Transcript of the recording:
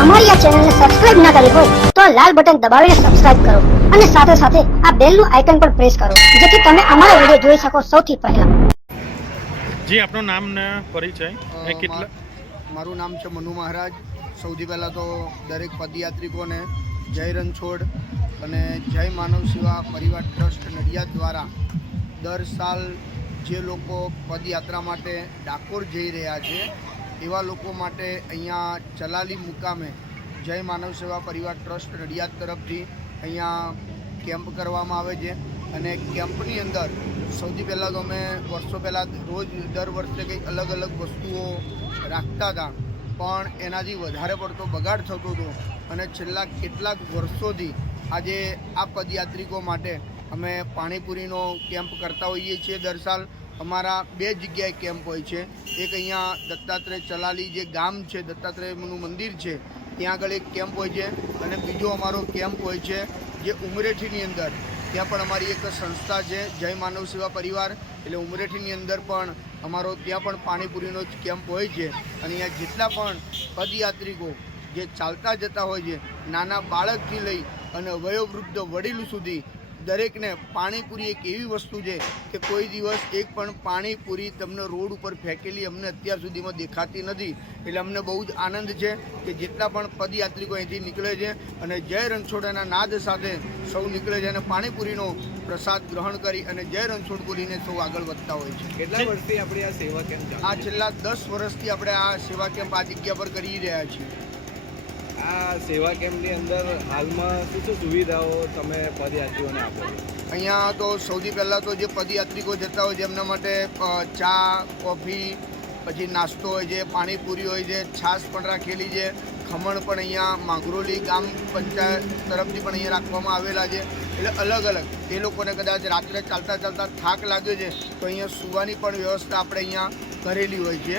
અમારી આ ચેનલને સબસ્ક્રાઇબ ના કરી હોય તો આ લાલ બટન દબાવીને સબસ્ક્રાઇબ કરો અને સાથે સાથે આ બેલનું આઇકન પણ પ્રેસ કરો જેથી તમે અમારો વીડિયો જોઈ શકો સૌથી પહેલા. જી આપનું નામ ને પરિચય? એ કેટલા મારું નામ છે મનુ મહારાજ. સૌથી પહેલાં તો દરેક પદયાત્રિકોને જય રણછોડ અને જય માનવ સેવા પરિવાર ટ્રસ્ટ નડિયાદ દ્વારા દર સાલ જે લોકો પદયાત્રા માટે ડાકોર જઈ રહ્યા છે એવા લોકો માટે અહીંયા ચલાલી મુકામે જય માનવ સેવા પરિવાર ટ્રસ્ટ નડિયાદ તરફથી અહીંયા કેમ્પ કરવામાં આવે છે અને કેમ્પની અંદર સૌથી પહેલાં તો અમે વર્ષો પહેલાં રોજ દર વર્ષે કંઈક અલગ અલગ વસ્તુઓ રાખતા હતા. પણ એનાથી વધારે પડતો બગાડ થતો હતો અને છેલ્લા કેટલાક વર્ષોથી આજે આ પદયાત્રિકો માટે અમે પાણીપુરીનો કેમ્પ કરતા હોઈએ છીએ દર સાલ. અમારા બે જગ્યાએ કેમ્પ હોય છે. એક અહીંયા દત્તાત્રેય ચલાલી જે ગામ છે, દત્તાત્રેયનું મંદિર છે, ત્યાં આગળ એક કેમ્પ હોય છે અને બીજો અમારો કેમ્પ હોય છે જે ઉમરેઠીની અંદર. ત્યાં પણ અમારી એક સંસ્થા છે, જય માનવ સેવા પરિવાર. એટલે ઉમરેઠીની અંદર પણ અમારો ત્યાં પણ પાણીપુરીનો જ કેમ્પ હોય છે. અને અહીંયા જેટલા પણ પદયાત્રિકો જે ચાલતા જતા હોય છે, નાના બાળકથી લઈ અને વયોવૃદ્ધ વડીલ સુધી દરેકને પાણીપુરી એક એવી વસ્તુ છે કે કોઈ દિવસ એક પણ પાણીપુરી તમને રોડ ઉપર ફેંકેલી અમને અત્યાર સુધીમાં દેખાતી નથી. એટલે અમને બહુ જ આનંદ છે કે જેટલા પણ પદયાત્રિકો અહીંથી નીકળે છે અને જય રણછોડાના નાદ સાથે સૌ નીકળે છે અને પાણીપુરીનો પ્રસાદ ગ્રહણ કરી અને જય રણછોડપુરીને સૌ આગળ વધતા હોય છે. કેટલા વર્ષથી આપણે આ સેવા કેમ્પ આ છેલ્લા દસ વર્ષથી આપણે આ સેવા કેમ્પ આ જગ્યા પર કરી રહ્યા છીએ. આ સેવા કેમ્પની અંદર હાલમાં શું શું સુવિધાઓ તમે પદયાત્રીઓને આપો અહીંયા તો સૌથી પહેલાં તો જે પદયાત્રિકો જતા હોય છે, એમના માટે ચા, કોફી, પછી નાસ્તો હોય છે, પાણીપુરી હોય છે, છાશ પણ રાખેલી છે. ખમણ પણ અહીંયા માંગરોલી ગામ પંચાયત તરફથી પણ અહીંયા રાખવામાં આવેલા છે. એટલે અલગ અલગ એ લોકોને કદાચ રાત્રે ચાલતા ચાલતા થાક લાગ્યો છે, તો અહીંયા સુવાની પણ વ્યવસ્થા આપણે અહીંયા કરેલી હોય છે.